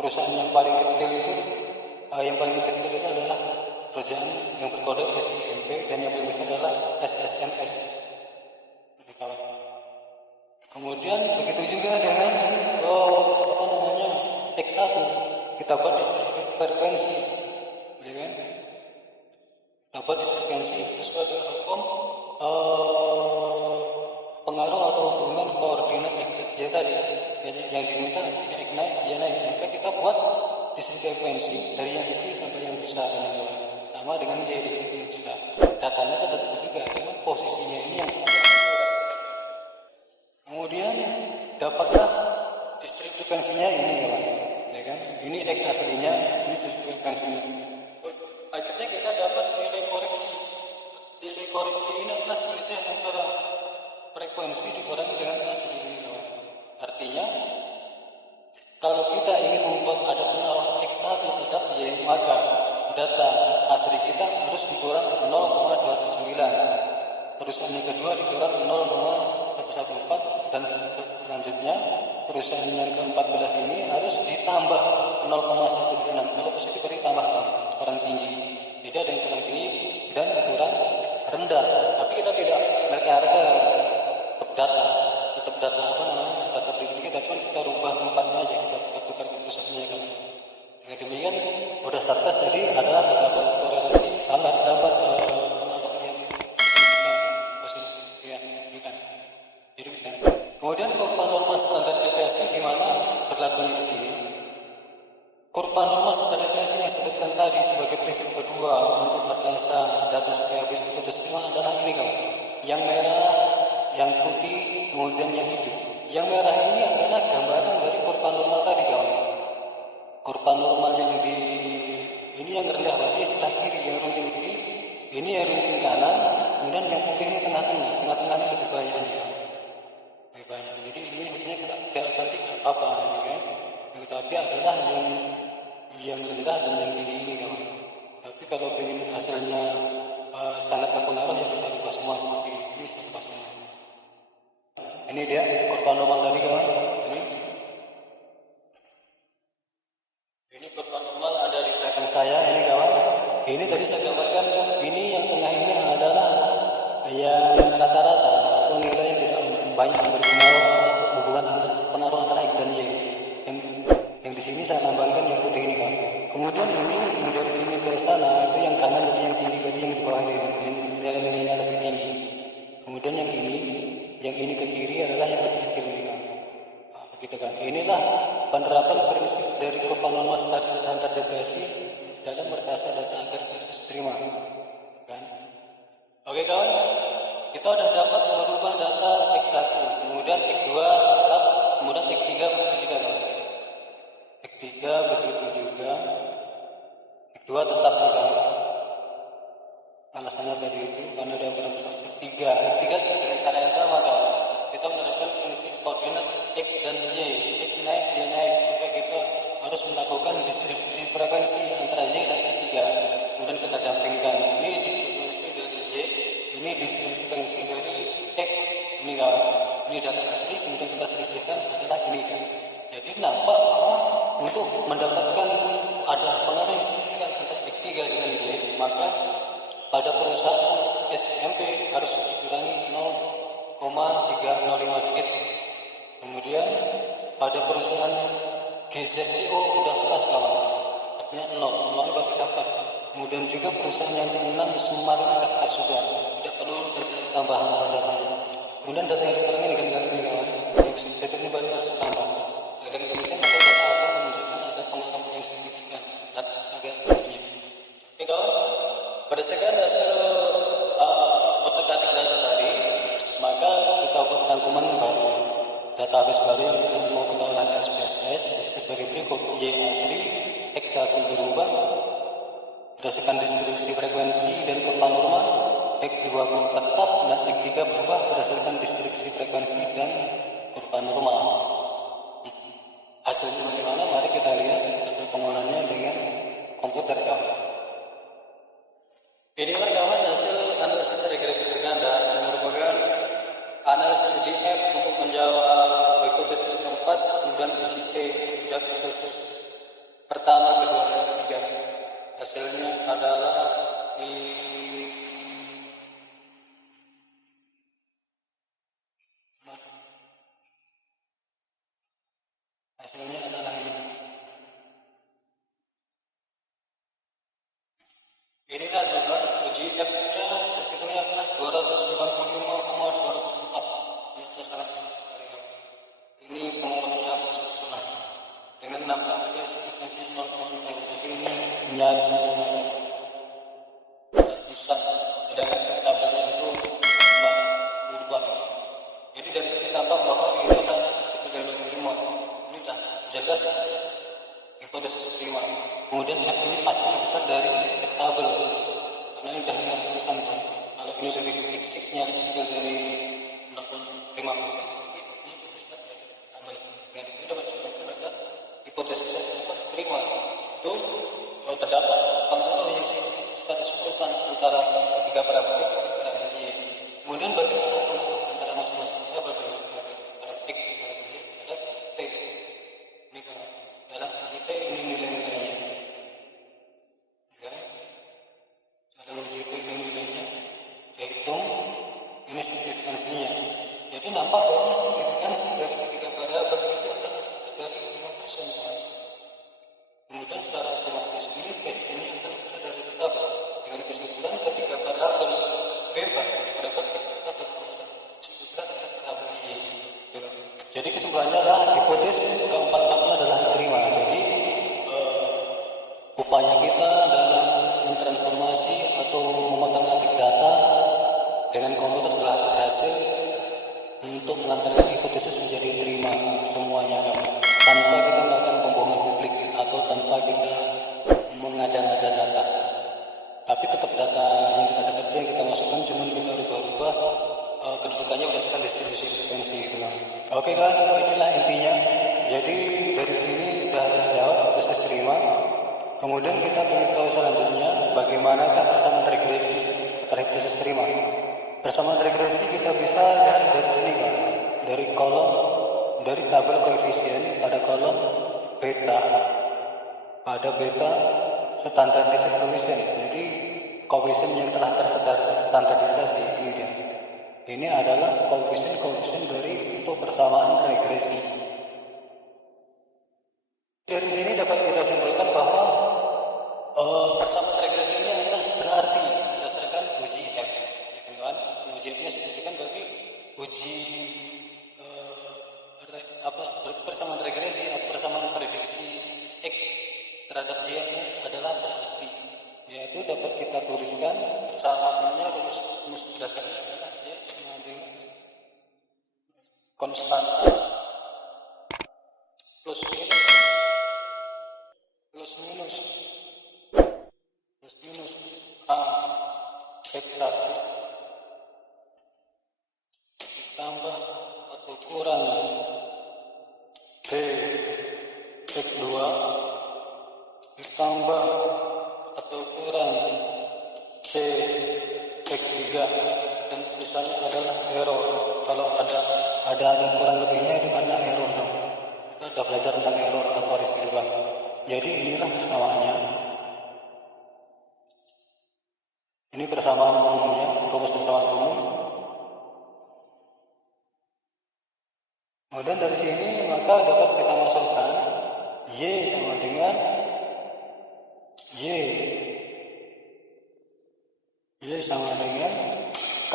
perusahaan yang paling kecil itu adalah perusahaan yang berkode SIMP dan yang paling besar adalah SSMS. Kemudian begitu juga dengan X1 kita buat distribusi frekuensi, ya kan? Kita buat distribusi sesuai dengan hukum pengaruh atau hubungan koordinat X tadi. Jadi yang diminta X naik, Y naik, maka kita buat distribusi frekuensi dari yang kecil sampai yang besar, sama dengan Y dari kecil yang besar. Datanya tetap juga, cuma posisinya ini yang kemudian dapatlah distribusi frekuensinya ini, ya kan? Ini X aslinya, ini distribusi frekuensinya. Akhirnya kita dapat nilai koreksi. Nilai koreksi ini adalah selisih antara frekuensi dikurangi dengan asli ini, kawan. Artinya, kalau kita ingin membuat ada pengaruh X1 terhadap Y, maka data asli kita harus dikurang 0,29. Perusahaan yang kedua dikurang 0,114 dan selanjutnya perusahaan yang ke-14 ini harus ditambah 0,16. Kalau positif berarti tambah kurang tinggi. Tidak ada yang kurang tinggi dan kurang rendah. Tapi kita tidak mereka tetap data data pribadi kita, cuma kita rubah tempatnya aja, kita tukar pusatnya kan. Dengan demikian udah sarkas tadi adalah terdapat korelasi sangat dapat kemudian kurva normal standar deviasi di mana berlakunya di sini. Kurva normal standar deviasi yang disebutkan tadi sebagai prinsip kedua untuk merasa data supaya habis putus terima adalah ini kawan. Yang merah, yang putih, kemudian yang hijau. Yang merah ini adalah gambaran dari kurva normal tadi kawan. Kurva normal yang di ini yang rendah berarti sebelah kiri, yang runcing kiri, ini yang runcing kanan, kemudian yang putih ini tengah-tengahnya lebih banyak nih. Banyak. Jadi ini artinya tidak berarti apa ya? Tapi adalah yang rendah dan yang tinggi ini kan. Tapi kalau ingin hasilnya sangat berpengaruh ya kita ubah semua seperti ini semua. Ini dia kurva normal tadi kawan. Ini kurva normal ada di belakang saya ini kawan. Ini tadi saya gambarkan, ini yang tengah ini adalah yang rata-rata atau nilai yang tidak banyak berpengaruh hubungan pengaruh antara X dan Y. Yang di sini saya tambahkan yang putih ini kan. Kemudian ini dari sini ke sana itu yang kanan lebih yang tinggi dari yang di bawah ini, nilai-nilainya lebih tinggi. Kemudian yang ini ke kiri adalah yang lebih kecil ini kan. Begitu kan. Inilah penerapan prinsip dari kurva normal standar deviasi dalam merkasa data agar proses terima. Kan? Oke kawan. Kita sudah dapat merubah data X1, kemudian X2 tetap, kemudian X3 begitu juga. X3 begitu juga. X2 tetap juga. Alasannya tadi itu karena dia berusaha X3 dengan cara yang sama kan. Kita menerapkan prinsip koordinat X dan Y, X naik, Y naik. Maka kita harus melakukan distribusi frekuensi antara Y dan X3. Kemudian kita dampingkan ini distribusi dari Y. Ini distribusi frekuensi dari X, ini kawan, ini data asli, kemudian kita selisihkan adalah ini kan. Jadi nampak bahwa untuk mendapatkan ada pengaruh yang signifikan antara X3 dengan Y, maka pada perusahaan SMP harus dikurangi 0,305 digit. Kemudian pada perusahaan GZCO sudah pas kawan, artinya 0 berarti pas. Kemudian juga perusahaan yang ke-6 Semarang pas juga. Perlu tambahan datanya. Kemudian data yang dikurangi dengan ini kawan. Jadi ini baru harus tambah. Dengan demikian maka data akan menunjukkan ada pengaruh yang signifikan data agak banyak. Oke kawan, berdasarkan hasil otak-atik data tadi, maka kita buat rangkuman baru, database baru yang kita mau kita olah SPSS sebagai berikut. Y asli, X1 berubah berdasarkan distribusi frekuensi dan kurva normal. X2 tetap dan X3 berubah berdasarkan distribusi frekuensi dan kurva normal. Hasilnya bagaimana? Mari kita lihat hasil pengolahannya dengan komputer kawan. Inilah kawan hasil analisis regresi berganda yang merupakan analisis GF untuk menjawab hipotesis keempat, kemudian uji T dan hipotesis frekuensi 0,0. Jadi ini nyaris ratusan, sedangkan tabelnya itu cuma ribuan. Jadi dari sini tampak bahwa ini adalah ketegangan remote. Ini dah jelas hipotesis prima. Kemudian F ini pasti besar dari tabel, karena ini dah 50%. Kalau ini lebih fixnya kecil dari 0,5%, ini besar dari tabel. Dengan itu dapat disebutkan adalah hipotesis prima. Itu terdapat pengaruh yang secara simultan antara ketiga parameter Y. Kemudian bagaimana pengaruh antara masing-masing variabel pada X pada T. Ini kan dalam T ini nilai-nilainya. Ya. Dalam T ini nilainya dihitung, ini signifikansinya. Jadi nampak bahwa signifikansi dari ketiga variabel itu adalah dari 5%. Kemudian secara otomatis ini akan bisa dari tabel dengan kesimpulan ketiga variabel bebas pada kita kesimpulan tabel Y. Jadi kesimpulannya adalah hipotesis keempat-empatnya adalah diterima. Jadi upaya kita dalam mentransformasi atau mengotak-atik data dengan komputer telah berhasil untuk mengantarkan hipotesis menjadi diterima semuanya, tanpa kita melakukan pembohongan publik atau tanpa kita mengada-ngada data. Tapi tetap data yang kita dapatkan yang kita masukkan cuma kita rubah-rubah kedudukannya berdasarkan distribusi frekuensi gitu. Oke kan, inilah intinya. Jadi dari sini sudah terjawab hipotesis terima. Kemudian kita ingin tahu selanjutnya bagaimanakah persamaan regresi setelah hipotesis terima. Persamaan regresi kita bisa lihat dari sini kan, dari kolom, dari tabel koefisien pada kolom beta, pada beta standardized coefficient. Jadi koefisien yang telah terstandardisasi ini dia. Ini adalah koefisien dari untuk persamaan regresi. Dari sini dapat kita simpulkan bahwa persamaan regresi ini adalah berarti berdasarkan uji F. Uji F-nya signifikan berarti uji berarti persamaan regresi atau persamaan prediksi X terhadap Y adalah berarti, yaitu dapat kita tuliskan persamaannya rumus dasarnya adalah Y sama dengan konstanta plus minus A X1 ditambah atau kurang B X2 ditambah atau kurang C X3, dan sisanya adalah error. Kalau ada yang kurang lebihnya itu karena error dong. Kita sudah belajar tentang error atau residual. Jadi inilah persamaannya. Ini persamaan umumnya, rumus persamaan umum. Kemudian dari sini maka dapat kita masukkan Y sama dengan Y sama dengan K.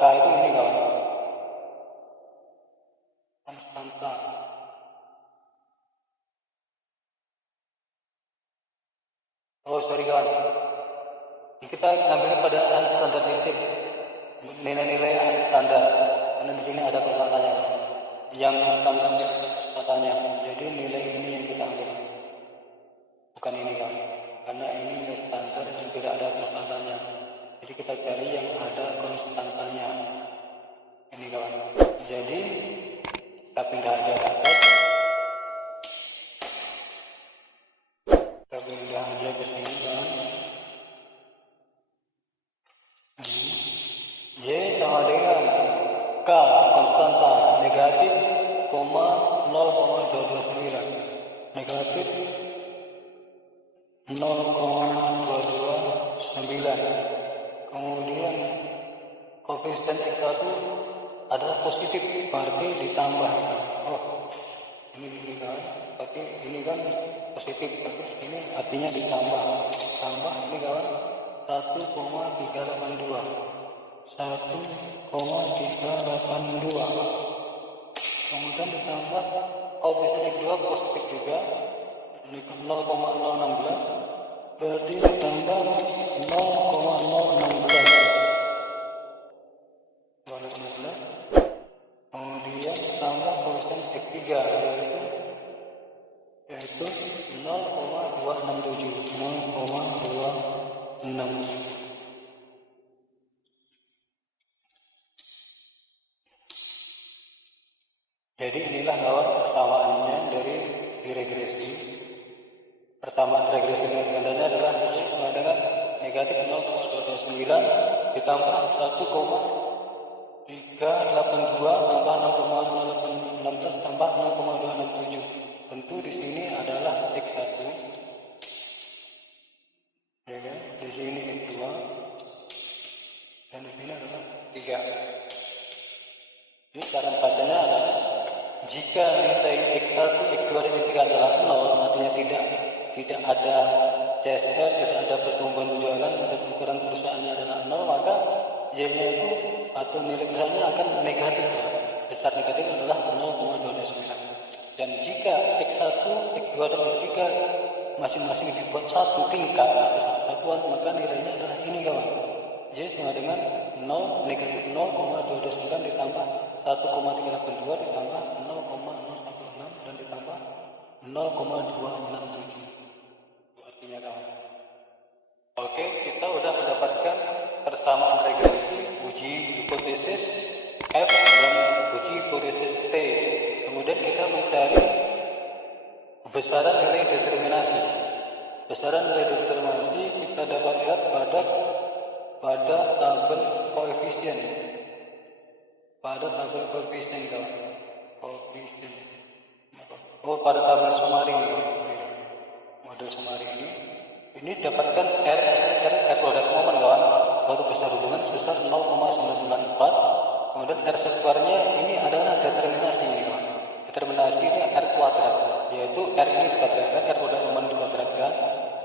K itu ini kawan, konstanta. Oh sorry kawan, kita ambil pada unstandardistik, nilai-nilai unstandard, karena di sini ada konstantanya. Yang standar konstantanya, jadi nilai ini yang kita ambil, bukan ini kan, karena ini nilai standar yang tidak ada konstantanya. Jadi kita cari yang ada konstantanya. Ini kawan. Jadi kita pindah aja dapat. Kita pindah aja ke sini kan. Y sama dengan K konstanta negatif, 0,229 negatif 0,229. Kemudian koefisien X1 adalah positif, berarti ditambah. Oh ini kan, berarti ini kan positif, berarti ini artinya ditambah. Tambah ini kawan 1,382. Kemudian ditambah koefisien X2 positif juga ini 0,016 berarti ditambah 0,016 kemudian tambah konstan X3 yaitu 0,267. Jadi inilah kawan persamaannya dari regresi. Persamaan regresi dengan gandanya adalah Y sama dengan negatif 0,229 ditambah 1,382 tambah 0,0816 tambah 0,267. Tentu di sini adalah X1, ya kan? Di sini X2 dan di sini adalah 3. Jadi cara membacanya adalah jika nilai X1, X2, dan X3 adalah 0, artinya tidak ada CSR, tidak ada pertumbuhan penjualan, ada ukuran perusahaannya adalah 0, maka Y-nya itu atau nilai perusahaannya akan negatif. Besar negatif adalah 0,229. Dan jika X1, X2, dan X3 masing-masing dibuat satu tingkat atau satu satuan, maka nilainya adalah ini kawan. Y sama dengan 0, negatif 0,229 ditambah 1,382 ditambah 0,016 dan ditambah 0,267. Itu artinya kawan. Oke, kita sudah mendapatkan persamaan regresi, uji hipotesis F dan uji hipotesis T. Kemudian kita mencari besaran nilai determinasi. Besaran nilai determinasi kita dapat lihat pada tabel koefisien. Pada tabel koefisien kawan. Koefisien. Pada tabel sumari ini. Model sumari ini dapatkan R produk momen kawan. Suatu besar hubungan sebesar 0,994. Kemudian R sekuarnya ini adalah determinasi ini kawan. Determinasi ini R kuadrat, yaitu R ini dikuadratkan, R produk momen dikuadratkan.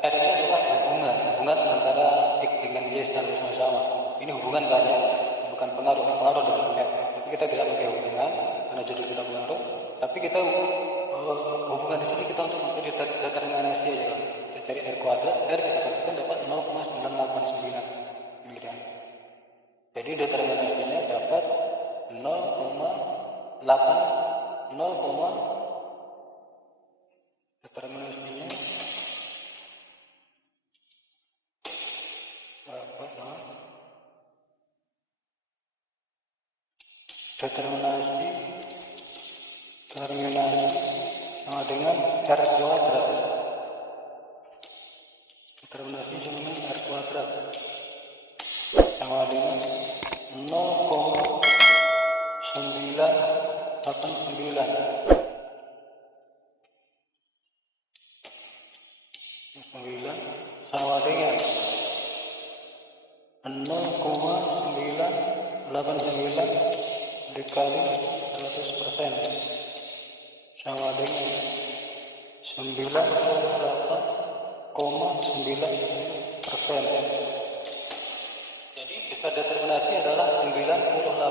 R ini adalah hubungan antara X dengan Y secara sama-sama. Ini hubungan banyak, bukan pengaruh dengan F. Tapi kita tidak pakai hubungan karena judul kita pengaruh. Tapi kita hubungan di sini kita untuk mencari determinasi aja kan. Kita cari R kuadrat, R kita katakan dapat 0,989. Jadi determinasinya dapat 0,8 determinasinya determinasi sama dengan R kuadrat. Determinasi sama dengan R kuadrat sama dengan 0,989 sama dengan 0,989 dikali 100% sama dengan 98,9%. Jadi besar determinasi adalah 98,9%.